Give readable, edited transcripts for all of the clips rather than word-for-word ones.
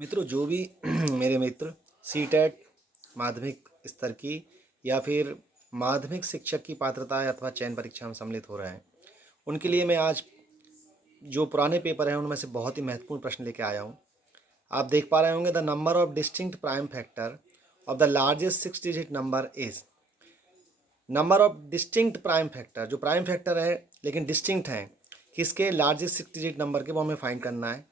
मित्रों, जो भी मेरे मित्र सीटेट माध्यमिक स्तर की या फिर माध्यमिक शिक्षक की पात्रता अथवा चयन परीक्षा में सम्मिलित हो रहे हैं, उनके लिए मैं आज जो पुराने पेपर हैं उनमें से बहुत ही महत्वपूर्ण प्रश्न लेके आया हूँ। आप देख पा रहे होंगे, the number of distinct prime factor of the largest 6 digit number is. Number of distinct prime factor, जो प्राइम फैक्टर है लेकिन डिस्टिंक्ट हैं, किसके लार्जेस्ट 6 डिजिट नंबर के, वो हमें फाइंड करना है।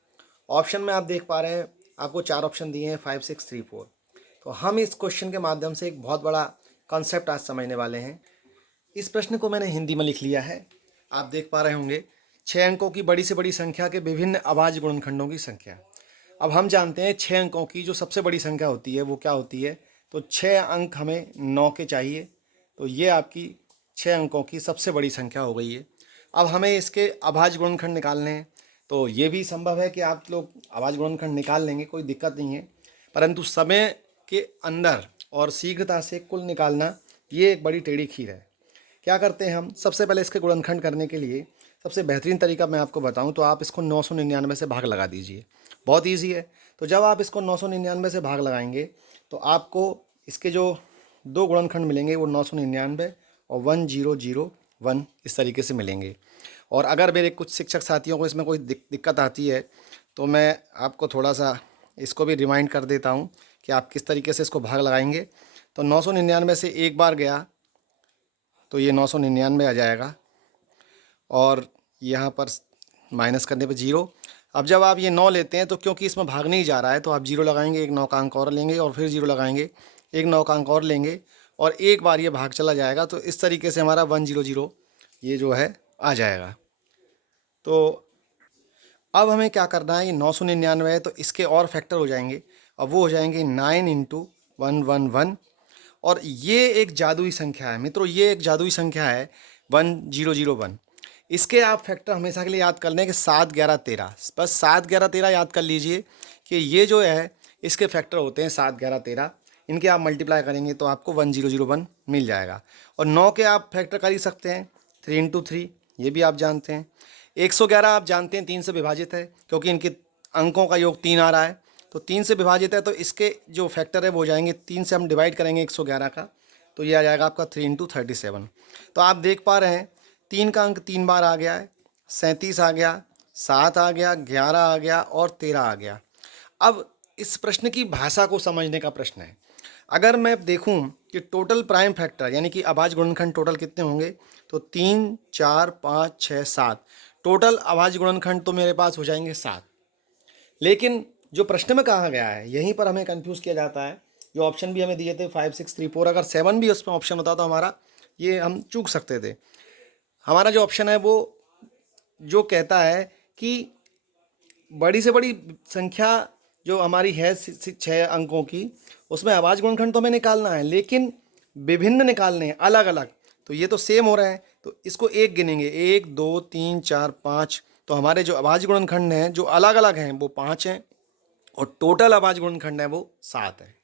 ऑप्शन में आप देख पा रहे हैं, आपको 4 ऑप्शन दिए हैं, 5, 6, 3, 4। तो हम इस क्वेश्चन के माध्यम से एक बहुत बड़ा कॉन्सेप्ट आज समझने वाले हैं। इस प्रश्न को मैंने हिंदी में लिख लिया है। आप देख पा रहे होंगे, 6 अंकों की बड़ी से बड़ी संख्या के विभिन्न अभाज्य गुणनखंडों की संख्या। अब हम जानते हैं 6 अंकों की जो सबसे बड़ी संख्या होती है वो क्या होती है। तो 6 अंक हमें 9 के चाहिए, तो ये आपकी 6 अंकों की सबसे बड़ी संख्या हो गई है। अब हमें इसके अभाज्य गुणनखंड निकालने हैं, तो ये भी संभव है कि आप लोग अभाज्य गुणनखंड निकाल लेंगे, कोई दिक्कत नहीं है। परंतु समय के अंदर और शीघ्रता से कुल निकालना, ये एक बड़ी टेढ़ी खीर है। क्या करते हैं हम, सबसे पहले इसके गुणनखंड करने के लिए सबसे बेहतरीन तरीका मैं आपको बताऊं तो आप इसको 999 से भाग लगा दीजिए। बहुत ईजी है। तो जब आप इसको 999 से भाग लगाएंगे तो आपको इसके जो दो गुणनखंड मिलेंगे वो 999 और 1001 इस तरीके से मिलेंगे। और अगर मेरे कुछ शिक्षक साथियों को इसमें कोई दिक्कत आती है तो मैं आपको थोड़ा सा इसको भी रिमाइंड कर देता हूँ कि आप किस तरीके से इसको भाग लगाएंगे। तो 999 से एक बार गया तो ये 999 आ जाएगा और यहाँ पर माइनस करने पे 0। अब जब आप ये 9 लेते हैं तो क्योंकि इसमें भाग नहीं जा रहा है तो आप 0 लगाएंगे, एक 9 का अंक और लेंगे और फिर 0 लगाएंगे, एक 9 का अंक और लेंगे और एक बार ये भाग चला जाएगा। तो इस तरीके से हमारा 100 ये जो है आ जाएगा। तो अब हमें क्या करना है, ये 999 है तो इसके और फैक्टर हो जाएंगे। अब वो हो जाएंगे 9 × 111 और ये एक जादुई संख्या है मित्रों, ये एक जादुई संख्या है 1001। इसके आप फैक्टर हमेशा के लिए याद कर लें कि 7, 11, 13। बस 7, 11, 13 याद कर लीजिए कि ये जो है इसके फैक्टर होते हैं 7, 11, 13। इनके आप मल्टीप्लाई करेंगे तो आपको 1001 मिल जाएगा। और 9 के आप फैक्टर कर ही सकते हैं, 3 × 3, ये भी आप जानते हैं। 111 आप जानते हैं 3 से विभाजित है क्योंकि इनके अंकों का योग 3 आ रहा है, तो 3 से विभाजित है तो इसके जो फैक्टर है वो हो जाएंगे, 3 से हम डिवाइड करेंगे 111 का तो ये आ जाएगा आपका 3 × 37। तो आप देख पा रहे हैं 3 का अंक 3 बार आ गया है, 37 आ गया, 7 आ गया, 11 आ गया और 13 आ गया। अब इस प्रश्न की भाषा को समझने का प्रश्न है। अगर मैं देखूं कि टोटल प्राइम फैक्टर यानी कि अभाज्य गुणनखंड टोटल कितने होंगे, तो 3, 4, 5, 6, 7 टोटल अभाज्य गुणनखंड तो मेरे पास हो जाएंगे 7। लेकिन जो प्रश्न में कहा गया है यहीं पर हमें कंफ्यूज किया जाता है। जो ऑप्शन भी हमें दिए थे 5, 6, 3, 4, अगर 7 भी उसमें ऑप्शन होता तो हमारा ये हम चूक सकते थे। हमारा जो ऑप्शन है वो जो कहता है कि बड़ी से बड़ी संख्या जो हमारी है 6 अंकों की, उसमें अभाज्य गुणनखंड तो हमें निकालना है लेकिन विभिन्न निकालने हैं, अलग अलग। तो ये तो सेम हो रहे हैं तो इसको एक गिनेंगे, 1, 2, 3, 4, 5। तो हमारे जो अभाज्य गुणनखंड हैं जो अलग अलग हैं वो 5 हैं और टोटल अभाज्य गुणनखंड है वो 7 है।